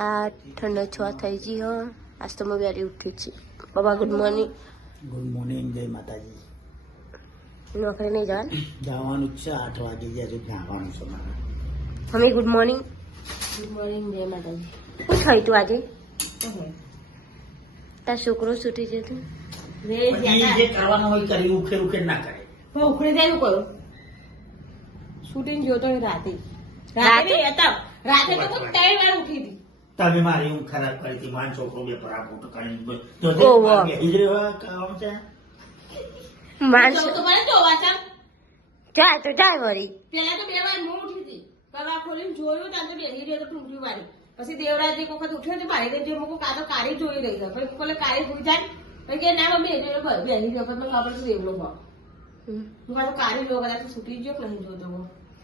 આ ઠંડો છ થઈ ગઈ હો. આજ તો મેં વહેલી ઉઠી છે. બાબા ગુડ મોર્નિંગ ગુડ મોર્નિંગ જય માતાજી. નોકરી નહીં જવાનું? જવાનું છે આઠ વાગે જ્યારે જવાનું છે મારે. મમ્મી ગુડ મોર્નિંગ ગુડ મોર્નિંગ જય માતાજી. શું થયું તું આજે? તાર છોકરો છૂટી જતો જે કરવાનું હોય કરી ઉખે ઉખે ના કરે. ઉખડી જાય કરું? શૂટિંગ જોતો રાતે. રાતે? રાતે? હતા. રાતે તો ત્રણ વાર ઉઠી હતી. તમે મારી ઊંઘ ખરાબ કરી હતી માન છોકરો બે પરા કાઢીને જો તે હિજરે કામ છે. માન તો મને તો ચાલ. ચાલ તો ચાલ વળી. પેલા તો બે વાર હું ઉઠી હતી. કલા ખોલીને જોયું ત્યાં તો બેસી રહ્યો તો ટૂંકી વાળી. પછી દેવરાજ એક વખત ઉઠ્યો તો ભાઈ દેજો મૂકું કાં તો કારી જોઈ રહી છે. પછી કોલે કારી ભૂલી જાય પછી કે ના મમ્મી એટલે બેસી ગયો. પછી મને ખબર છે દેવલો ભાવ હું કાં તો કારી જો કદાચ છૂટી ગયો નહીં જોતો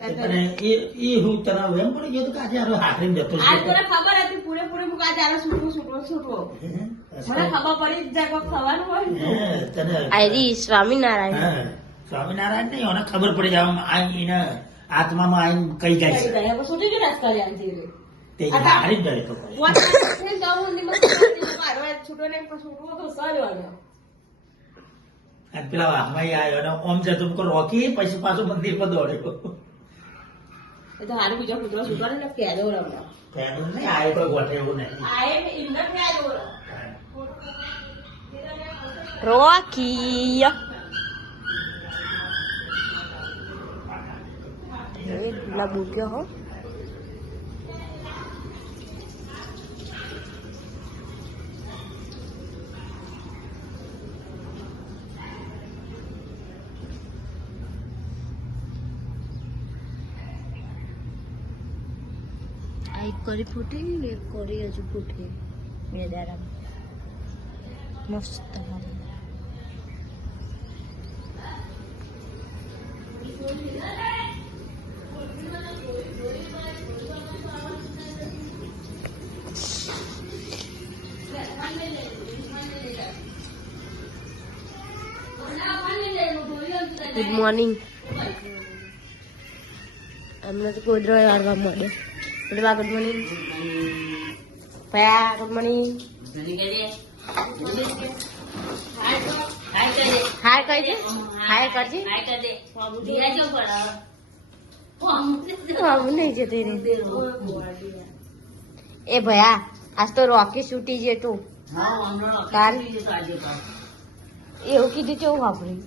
એ એ હું તને એમ પડી ગયો કે આજે હારો હાથે જતો આજ મને ખબર હતી પૂરેપૂરી હું કાં જાણે છૂટવું છૂટવું છૂટવો મને ખબર પડી જાય કોક થવાનું હોય ને. હે, તને આયરી સ્વામિનારાયણ. સ્વામિનારાયણ નહીં એને ખબર પડી જાય આ એને આત્મામાં કઈ જાય છે. છૂટી ગયું રસ્તા લે તે. હારી જ તો પછી. વોટ્સએપ જવું ને મસ્ત મારવા છૂટો ને છૂટવો તો સર પેલા વાહમાં આવ્યો ઓમ જતો રોકી પછી પાછો મંદિર પર દોડ્યો. તો હારું બીજો કૂતરો છૂટો ને કેદો રમવા. પેલું નહીં આવ્યો કોઈ ગોઠે એવું નહીં આ એ ઇન્દર કેદો રમ. રોકી એ ગુલાબ કરી ફૂટી ને એક કરી હજુ ફૂટી બે દાડા મસ્ત લાગે. ગુડ મોર્નિંગ અમને તો ગોદરો વારવા મળે બા ગુડ મોર્નિંગ ભયા ગુડ મોર્નિંગ હાય કરજે હાય કરજે આવું નહીં જતી એ ભયા આજ તો રોકી છૂટી છે તું. કાલ? એવું કીધું કેવું વાપર્યું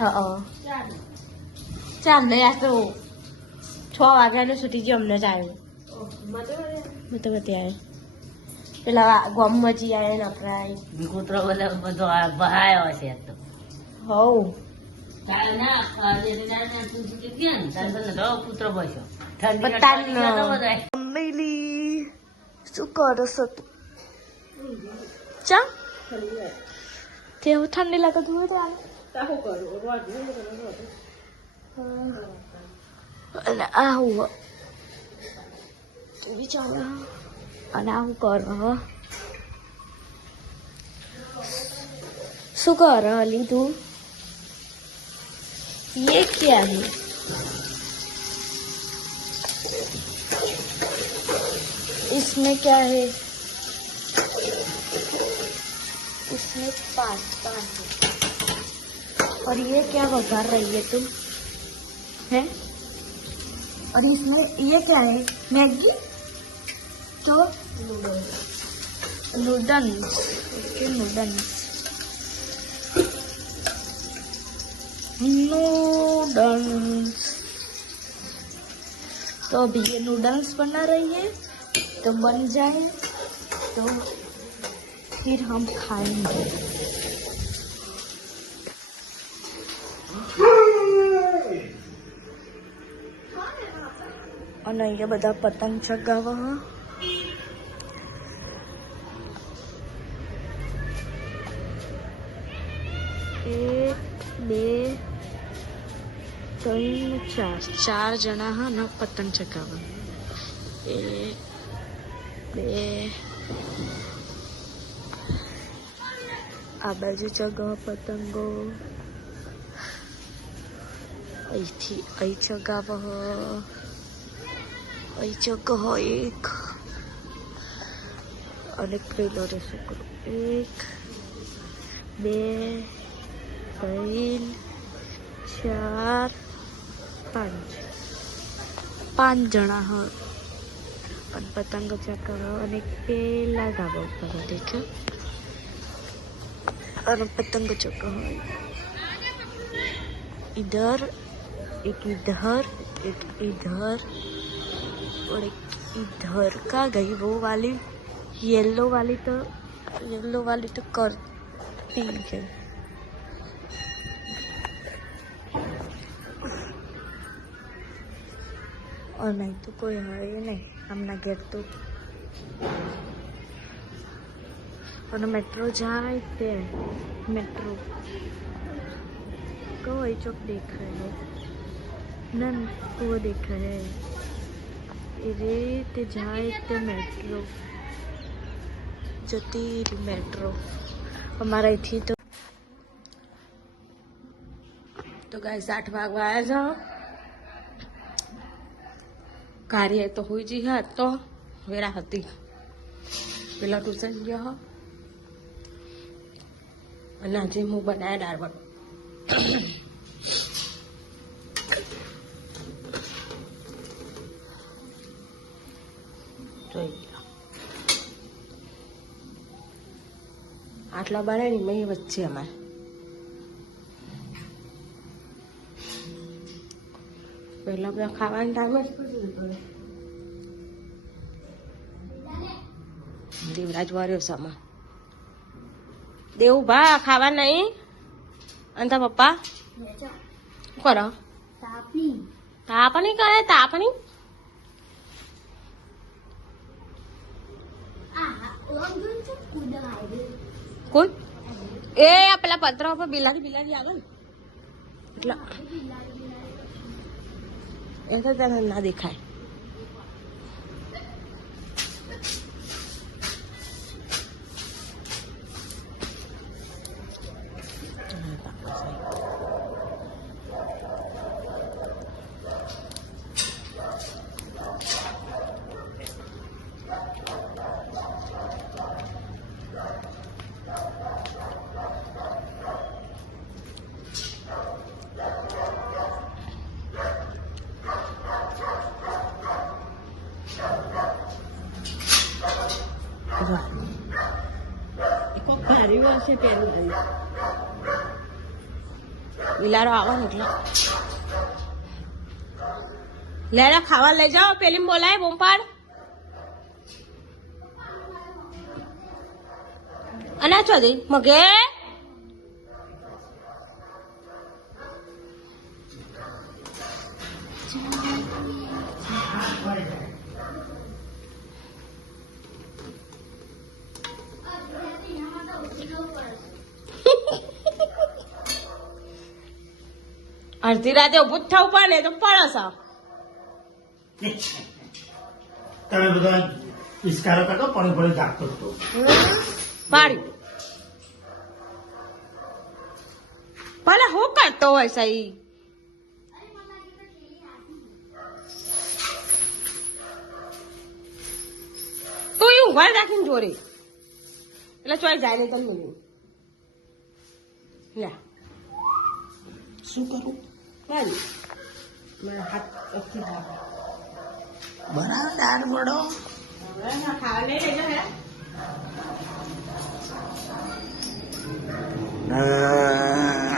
હા ચાલ આ તો. છ વાગ્યાનું છૂટી ગયો અમને જ આવ્યું. તો બધી પેલા ગોમમાં જી આવ્યા નકરાય કૂતરો બધો બધો ભરાયો છે તો. હવ ના ના ને શું કરો છો ચા તેવું ઠંડી લાગે તું القهوة تريد عليها أنا أقرأها سكر لي دو ये क्या है इसमें क्या है इसमें पास्ता है और ये क्या बता रही है तुम है? और इसमें ये क्या है? मैगी? तो नूडल्स। Okay, noodles. नूडल्स। तो अभी ये नूडल्स बना रही है तो बन जाए तो फिर हम खाएँगे। અને અહીંયા બધા પતંગ ચગાવવા એક, બે, ત્રણ, ચાર. ચાર જણા, હા, ને, પતંગ ચગાવવા એક, બે. આ બાજુ ચગાવવા પતંગો. અહીંથી અહીં જગા હ અહીં જગહ એક અને પેલો રે છોકરો એક બે ત્રણ ચાર પાંચ પાંચ જણા હ અને પતંગ ચગાવ અને પેલા ધાબા ઉપર હ દેખે અને पतंग चगा है इधर एक इधर एक इधर और एक इधर का गई वो वाली येलो वाली तो येलो वाली तो करती है और नहीं तो कोई है ही नहीं हमने गेट तो અને મેટ્રો જાય તે મેટ્રો કઈ ચોક દેખાય ના કુવો દેખાય એ તે જાય તે મેટ્રો જતી મેટ્રો અમારા અહીંથી તો તો ગાય આઠ વાગવા આવ્યા છે. કાર્ય તો હોઈ જઈ હા, તો વેરા હતી. પેલા ટ્યુશન ગયો હા. અને આજે હું બનાવ્યા દાળ આટલા બનાવી મેં વચ્ચે અમારે. પહેલા બધા ખાવાની ટાઈમે દેવરાજ વાર્યો સામા દેવું ભા ખાવા નહીં? અને તા પપ્પા? શું કરો? તાપણી કરે, તાપણી? કોણ એ આ પેલા પત્ર ઉપર બિલાડી બિલાડી ને. એટલે એ તો તને ના દેખાય. બિલાડો આવો ને એટલે. લેરા, ખાવા લઈ જાઓ, પેલી બોલાય બોમ્પાડ. અને ચો દઈ મગે? અડધી રાતે ઉભું થવું પડે ને તો પડસ તમે બધા ઇસ્કારો કરતો પણ ભલે જાગતો હતો. પાડ્યું ભલે હું કરતો હોય સહી. તું એ ઉઘાડ રાખીને જોરે એટલે ચોઈ જાય નહીં તમને લે શું કરું? મારા હાથ બનાવ દાળ વડો. ખાવા નહીં લેજો હે.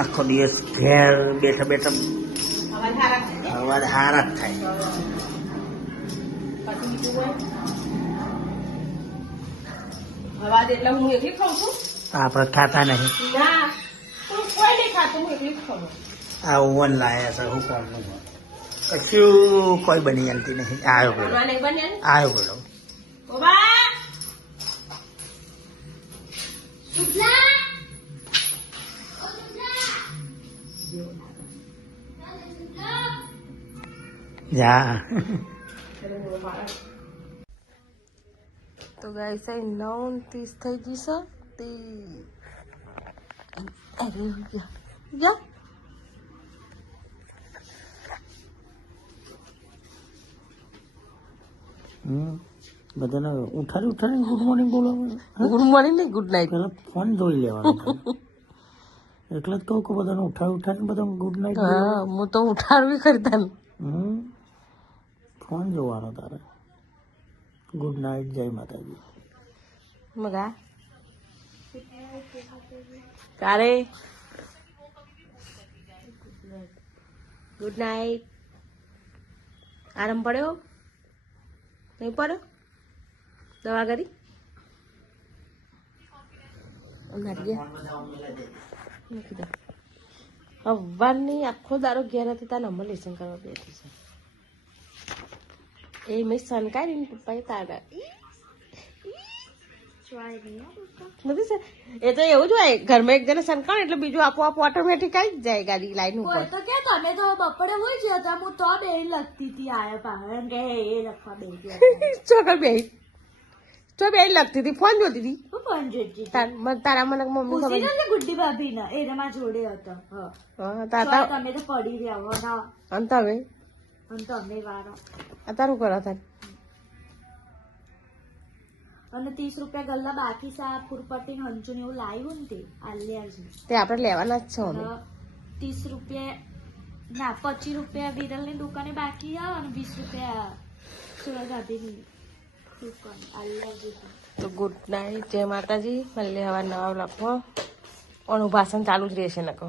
આખો દિવસ ઘેર બેઠા બેઠા અવાજ હારા જ થાય. પછી અવાજ એટલે હું એકલી ખાઉં છું? આપણે ખાતા નહીં. ના કોઈ નહીં ખાતું હું એકલી જ ખાઉં આ ઓવન લાયા છે હું કોમ કશું કોઈ બની જતી નહીં આવ્યો પેલો ભગવાન નહીં બન્યા ને આવ્યો પેલો બાબા જા તો ગાય છે નવ ત્રીસ થઈ ગઈ છે તે અરે જા જા બધાને ઉઠાડી ઉઠાડીને ગુડ મોર્નિંગ બોલાવે ગુડ મોર્નિંગ ને ગુડ નાઇટ પેલા ફોન જોઈ લેવાનો તારે. એટલે જ કહું કે બધાને ઉઠાડી ઉઠાડીને બધા ગુડ નાઇટ હા હું તો ઉઠાડવી કરતા હમ ફોન જોવાનો તારે ગુડ નાઇટ જય માતાજી મગા કારે ગુડ નાઇટ આરામ પડ્યો નહીં પડે દવા કરી. હવારની આખો દારો ઘેર હતી તાર નંબર લેસન કરવા બેઠી છે. એ મેં સનકાઈ પપ્પાએ તારા એ તો એવું જ હોય ઘરમાં એક જણે સંકાણ એટલે બીજું આપોઆપ ઓટોમેટિક આવી જ જાય ગાડી લાઈન ઉપર. તો કે તમે તો બપોરે હોય છે તો હું તો બે લખતી હતી આયા પાહણ કે એ લખવા બે ચોકર બે. તો બે લગતી હતી ફોન જોતી હતી. હું પણ જોઈતી તાર- તારા મને મમ્મી ખબર ને ગુડ્ડી ભાભી ને એને માં જોડે હતો. હા. તાતા તમે તો પડી રહ્યા હો ના અંત હવે. અને તમે વારો. તારું કરો તાર. અને ત્રીસ રૂપિયા ગલ્લા બાકી છે આ ફૂરપટ્ટી હંચુ ને એવું લાવ્યું ને તે આલ્યા છે તે આપણે લેવાના જ છો અમે. ત્રીસ રૂપિયા ના પચીસ રૂપિયા વિરલની દુકાને બાકી આ અને વીસ રૂપિયા સુરજ ભાભીની દુકાન આલ્યા છે તો ગુડ નાઇટ જય માતાજી. મળીએ હવા નવા બ્લોગમાં ઓનું ભાષણ ચાલુ જ રહેશે નકો